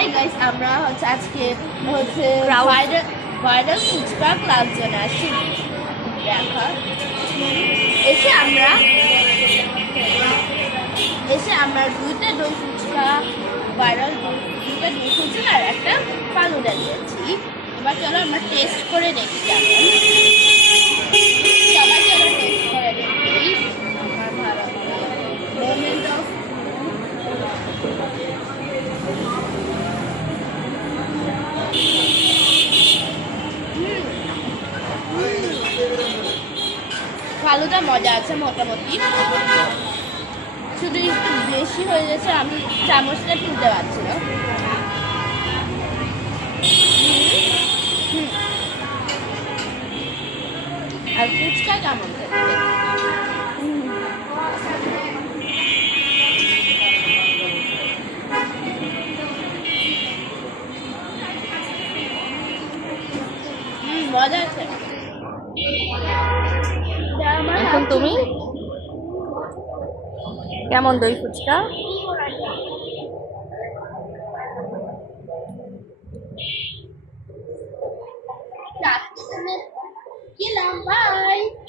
Hi guys, আমরা আজকে viral fuchka club জন্য আসছি দেখা। এসে আমরা দুইটা দই ফুচকা দুইটা দই ফুচকা আর একটা ফালুদা নিয়েছি। এবার চলো আমরা টেস্ট করে দেখি কেমন। সবাই চলো টেস্ট করে দেখি। আমার ভালো মোমেন্ট অফ ফালুদা মজা আছে মোটামুটি, শুধু একটু বেশি হয়ে গেছে, আমি চামচটা তুলতে পারছি না। আর ফুচকা কেমন খেতে? মজা আছে। এখন তুমি কেমন দই ফুচকা?